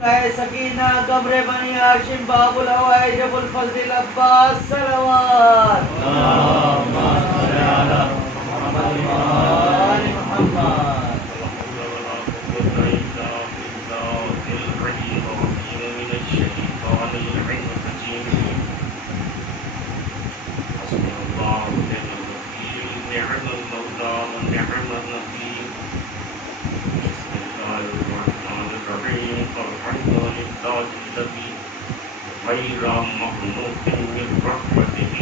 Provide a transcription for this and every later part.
سکینہ قبر بنی ہاشم باب الحوائج ابو الفضل عباس صلوات اللہم صل علی محمد و آل محمد غير مخلوق من رحمته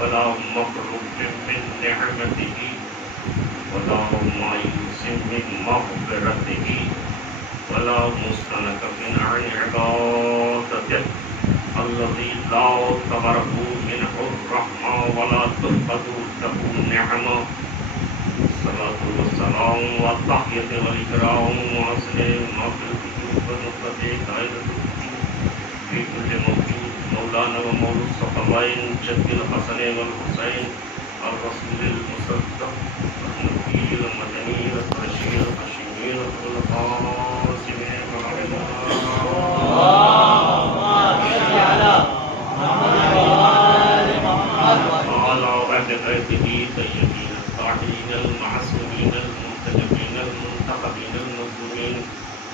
ولا مخلوق من نعمته ولا مايوس من مغفرته ولا مستنك من عن عبادته الذي لا تغرق منه الرحمة ولا تفقد له النعمة الصلاة والسلام والتحية والإكرام وأسلم ما في الوجود ونصرة دائرة في كل موجود مولانا ومولى الصحابين جد الحسن والحسين الرسول المصدق النبي المدني البشير الهاشمي القاسم وعلى أهل بيته الطيبين الطاهرين المعصومين المنتجبين المنتخبين المظلومين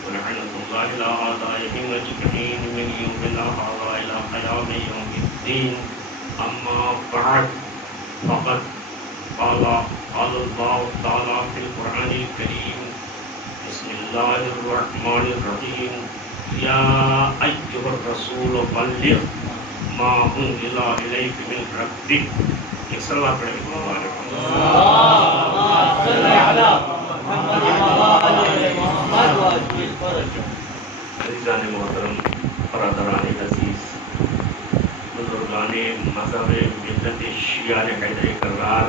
ولعنة الله على أعدائهم أجمعين من يومنا هذا إلى قيام يوم الدين أما بعد فقد قال الله تعالى في القرآن الكريم بسم الله الرحمن الرحيم يا أيها الرسول بلغ ما أنزل إليك من ربك صلى الله عليه عزیزان محترم برادران عزیز بزرگان مذہب ملت شیعہ حیدر کرار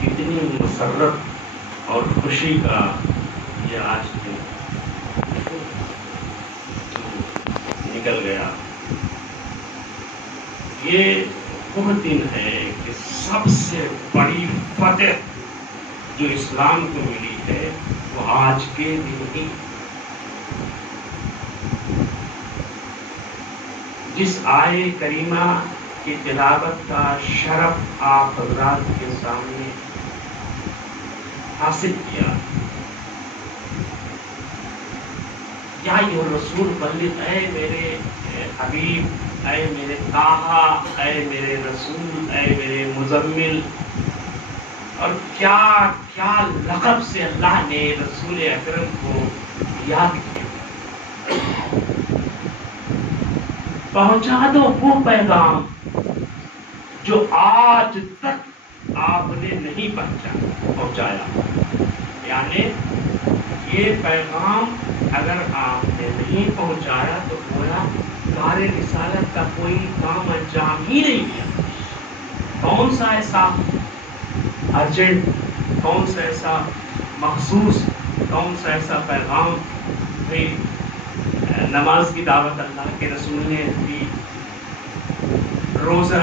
کتنی مسرت اور خوشی کا یہ آج دن نکل گیا. یہ وہ دن ہے کہ سب سے بڑی فتح جو اسلام کو ملی ہے وہ آج کے دن ہی. جس آیے کریمہ کی تلاوت کا شرف آپ حضرات کے سامنے حاصل کیا. یا یہ رسول بلغ، اے میرے حبیب، اے میرے طٰہٰ، اے میرے رسول، اے میرے مزمل. اور کیا کیا لقب سے اللہ نے رسول اکرم کو یاد کیا. پہنچا دو وہ پیغام جو آج تک آپ نے نہیں پہنچایا. یعنی یہ پیغام اگر آپ نے نہیں پہنچایا تو گویا کار رسالت کا کوئی کام انجام ہی نہیں دیا. کون سا ایسا ارجنٹ، کون سا ایسا مخصوص، کون سا ایسا پیغام بھی نماز کی دعوت اللہ کے رسول نے دی، روزہ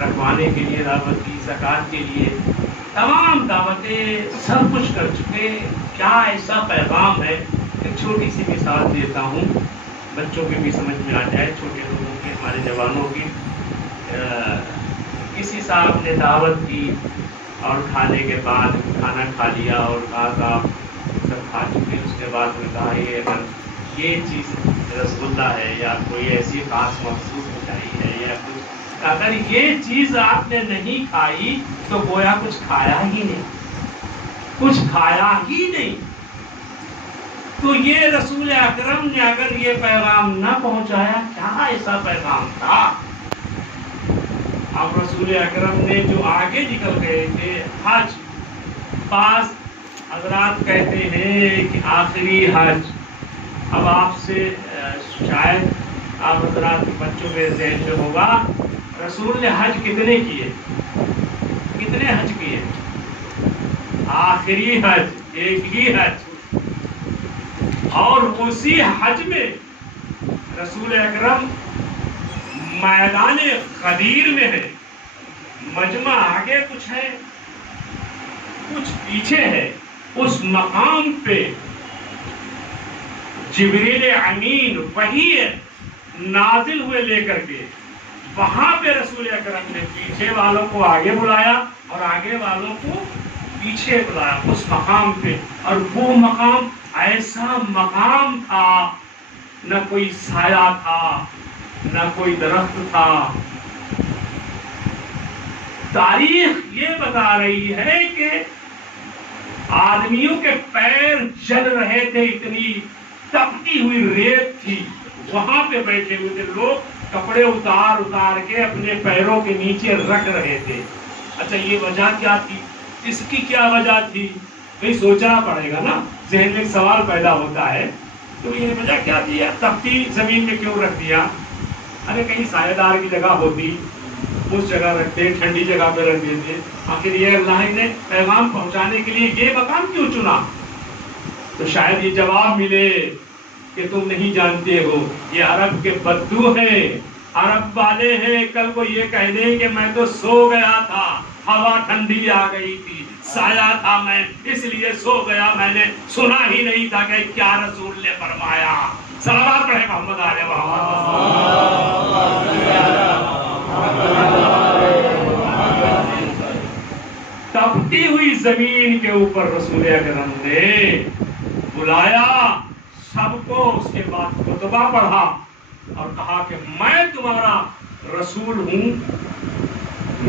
رکھوانے کے لیے دعوت دی، زکوٰۃ کے لیے تمام دعوتیں سب کچھ کر چکے. کیا ایسا پیغام ہے؟ ایک چھوٹی سی مثال دیتا ہوں، بچوں کے بھی سمجھ میں آ جائے، چھوٹے لوگوں کی، ہمارے جوانوں کی. کسی صاحب نے دعوت دی اور کھانے کے بعد کھانا کھا لیا اور کہا کہ سب کھا چکے. اس کے بعد میں کہا یہ چیز رسگلہ ہے یا کوئی ایسی خاص مخصوص مٹھائی ہے یا کچھ، اگر یہ چیز آپ نے نہیں کھائی تو گویا کچھ کھایا ہی نہیں، کچھ کھایا ہی نہیں. تو یہ رسول اکرم نے اگر یہ پیغام نہ پہنچایا، کیا ایسا پیغام تھا؟ اب رسول اکرم نے جو آگے نکل گئے تھے حج، بعض حضرات کہتے ہیں کہ آخری حج. اب آپ سے شاید آپ حضرات کے بچوں کے ذہن میں ہوگا رسول نے حج کتنے کیے؟ کتنے حج کیے؟ آخری حج، ایک ہی حج. اور اسی حج میں رسول اکرم میدان غدیر میں ہے. مجمع آگے کچھ ہے، کچھ پیچھے ہے. اس مقام پہ جبریل امین وحی نازل ہوئے لے کر کے، وہاں پہ رسول اکرم نے پیچھے والوں کو آگے بلایا اور آگے والوں کو پیچھے بلایا اس مقام پہ. اور وہ مقام ایسا مقام تھا، نہ کوئی سایہ تھا، نہ کوئی درخت تھا. تاریخ یہ بتا رہی ہے کہ آدمیوں کے پیر جل رہے تھے، اتنی تپتی ہوئی ریت تھی. وہاں پہ بیٹھے ہوئے تھے لوگ، کپڑے اتار اتار کے اپنے پیروں کے نیچے رکھ رہے تھے. اچھا یہ وجہ کیا تھی؟ اس کی کیا وجہ تھی؟ کہیں سوچنا پڑے گا نا، ذہن میں ایک سوال پیدا ہوتا ہے. تو یہ وجہ کیا تھی؟ تپتی زمین میں کیوں رکھ دیا؟ ارے کہیں سایہ دار کی جگہ ہوتی اس جگہ رکھتے، ٹھنڈی جگہ پہ رکھ دیتے. آخر یہ اللہ نے پیغام پہنچانے کے لیے یہ مقام کیوں چنا؟ تو شاید یہ جواب ملے کہ تم نہیں جانتے ہو، یہ عرب کے بدو ہیں، عرب والے ہیں. کل کو یہ کہہ دیں کہ میں تو سو گیا تھا، ہوا ٹھنڈی آ گئی تھی، سایہ تھا، میں اس لیے سو گیا، میں نے سنا ہی نہیں تھا کہ کیا رسول نے فرمایا. صلوات پڑھے محمد علیہ محمد. تپتی ہوئی زمین کے اوپر رسول اکرم نے بلایا سب کو، اس کے بعد خطبہ پڑھا اور کہا کہ میں تمہارا رسول ہوں،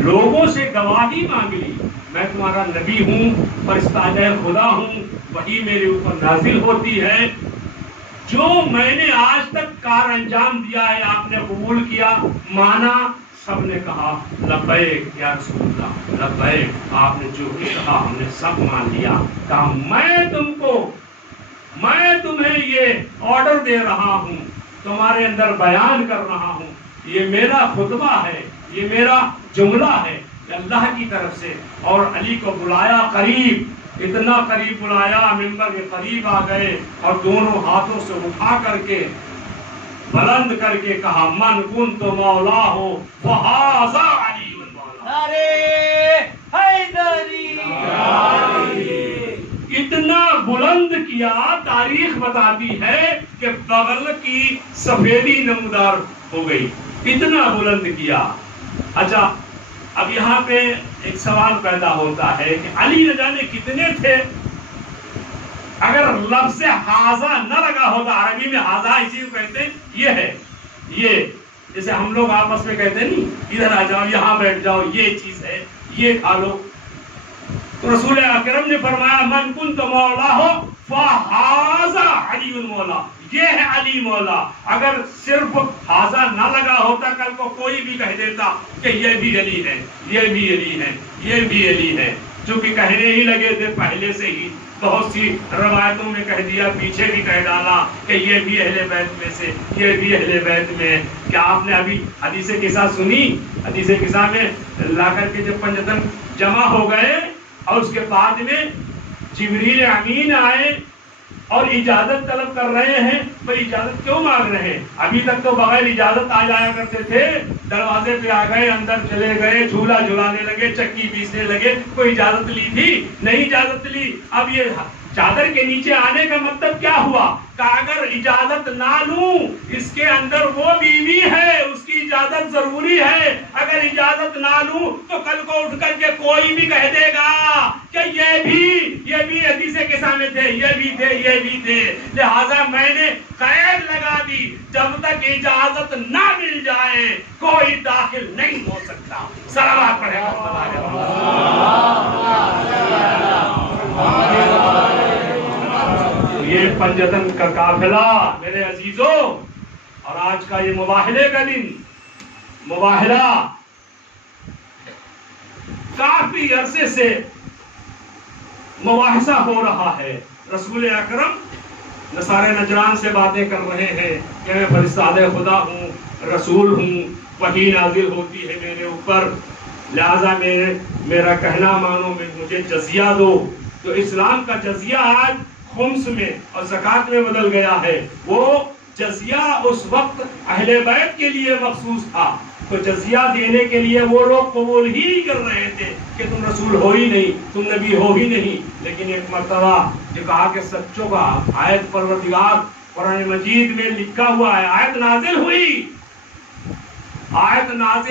لوگوں سے گواہی مانگ لی، میں تمہارا نبی ہوں، فرستادہ خدا ہوں، وہی میرے اوپر نازل ہوتی ہے. جو میں نے آج تک کار انجام دیا ہے آپ نے قبول کیا، مانا. سب نے کہا لبیک یا رسول اللہ، لبیک، آپ نے جو بھی کہا ہم نے سب مان لیا. کہا میں تمہیں یہ آرڈر دے رہا ہوں، تمہارے اندر بیان کر رہا ہوں، یہ میرا خطبہ ہے، یہ میرا جملہ ہے اللہ کی طرف سے. اور علی کو بلایا قریب، اتنا قریب بلایا، ممبر کے قریب آ گئے اور دونوں ہاتھوں سے اٹھا کر کے بلند کر کے کہا من کنت مولا ہو فہذا علی المولا. نعرے حیدری. اتنا بلند کیا، تاریخ بتاتی ہے کہ بغل کی سفیدی نمودار ہو گئی، اتنا بلند کیا. اچھا اب یہاں پہ ایک سوال پیدا ہوتا ہے کہ علی نہ جانے کتنے تھے. اگر لفظ حاضہ نہ لگا ہوتا، عربی میں حاضہ اسی کو کہتے ہیں، یہ ہے، یہ جیسے ہم لوگ آپس میں کہتے ہیں نہیں ادھر آ جاؤ، یہاں بیٹھ جاؤ، یہ چیز ہے، یہ کھا لو. تو رسول اکرم نے فرمایا من کنت مولا ہو فہذا علی المولا، یہ ہے علی مولا. اگر صرف حاضہ نہ لگا ہوتا، کل کو کوئی بھی کہہ دیتا کہ یہ بھی علی ہے، یہ بھی علی ہے، یہ بھی علی ہے. چونکہ کہنے ہی لگے تھے پہلے سے ہی، بہت سی روایتوں میں کہہ دیا، پیچھے بھی کہہ ڈالا کہ یہ بھی اہل بیت میں سے، یہ بھی اہل بیت میں. کیا آپ نے ابھی حدیث قصہ سنی؟ حدیث قصہ میں لا کر کے جب پنجتن جمع ہو گئے اور اس کے بعد میں جبریل امین آئے اور اجازت طلب کر رہے ہیں. بھائی اجازت کیوں مانگ رہے ہیں؟ ابھی تک تو بغیر اجازت آ جایا کرتے تھے، دروازے پہ آ گئے، اندر چلے گئے، جھولا جھلانے لگے، چکی پیسنے لگے. کوئی اجازت لی تھی؟ نہیں اجازت لی. اب یہ چادر کے نیچے آنے کا مطلب کیا ہوا کہ اگر اجازت نہ لوں، اس کے اندر وہ بیوی ہے، اس کی اجازت ضروری ہے. اگر اجازت نہ لوں تو کل کو اٹھ کر کے کوئی بھی کہہ دے گا کہ یہ بھی حدیث کے سامنے تھے، یہ بھی تھے، یہ بھی تھے. لہذا میں نے قید لگا دی، جب تک اجازت نہ مل جائے کوئی داخل نہیں ہو سکتا. صلوات پڑھے یہ پنجتن کا قافلہ میرے عزیزوں، اور آج کا یہ مباہلے کا دن، مباہلہ کافی عرصے سے مباحثہ ہو رہا ہے. رسول اکرم نصارے نجران سے باتیں کر رہے ہیں کہ میں فرستادہ خدا ہوں، رسول ہوں، وحی نازل ہوتی ہے میرے اوپر، لہذا میرا کہنا مانو، مجھے جزیہ دو. تو اسلام کا جزیہ آج خمس میں اور زکوٰۃ میں بدل گیا ہے. وہ جزیہ اس وقت اہل بیت کے لیے مخصوص تھا، تو جزیہ دینے کے لیے وہ لوگ قبول ہی کر رہے تھے کہ تم رسول ہو ہی نہیں، تم نبی ہو ہی نہیں. لیکن ایک مرتبہ جو کہا کہ سچوں کا آیت پروردگار قرآن مجید میں لکھا ہوا ہے، آیت نازل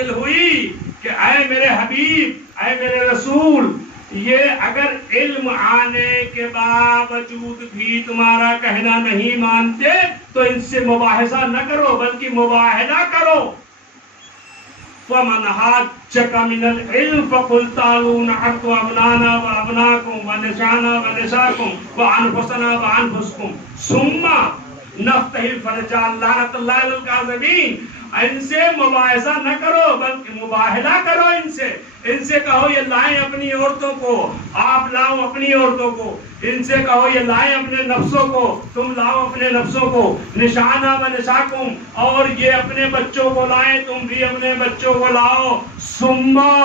ہوئی کہ اے میرے حبیب، اے میرے رسول، یہ اگر علم آنے کے باوجود بھی تمہارا کہنا نہیں مانتے تو ان سے مباحثہ نہ کرو بلکہ مباہلہ کرو۔ فَمَنْ حَاجَّكَ مِنَ الْعِلْمِ فَقُلْ تَعَالُوا نَحْمِدُ أَبْنَاءَنَا وَأَبْنَاءَكُمْ وَنِسَاءَنَا وَنِسَاءَكُمْ وَأَنفُسَنَا وَأَنفُسَكُمْ ثُمَّ نَفْتَهِلْ فَنَجْعَلْ لَعْنَةَ اللَّهِ عَلَى الْكَاذِبِينَ۔ ان سے مباحثہ نہ کرو بلکہ مباہلہ کرو، ان سے کہو یہ لائیں اپنی عورتوں کو، آپ لاؤ اپنی عورتوں کو، ان سے کہو یہ لائیں اپنے نفسوں کو، تم لاؤ اپنے نفسوں کو، نشانہ و نساکم، اور یہ اپنے بچوں کو لائیں، تم بھی اپنے بچوں کو لاؤ، سما،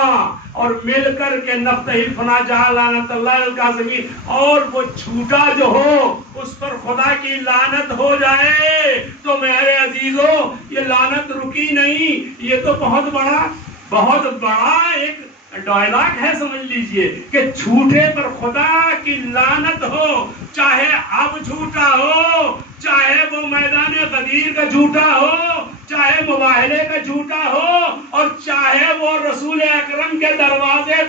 اور مل کر کے نفتحل فنجعل لعنۃ اللہ علی الکاذبین، اور وہ جھوٹا جو ہو اس پر خدا کی لعنت ہو جائے۔ تو میرے عزیزوں یہ لعنت رکی نہیں، یہ تو بہت بڑا ایک ڈائلاگ ہے، سمجھ لیجئے کہ جھوٹے پر خدا کی لعنت ہو، چاہے اب جھوٹا ہو، چاہے وہ میدان غدیر کا جھوٹا ہو، چاہے مباہلے کا جھوٹا ہو، اور چاہے وہ رسول اکرم کے دروازے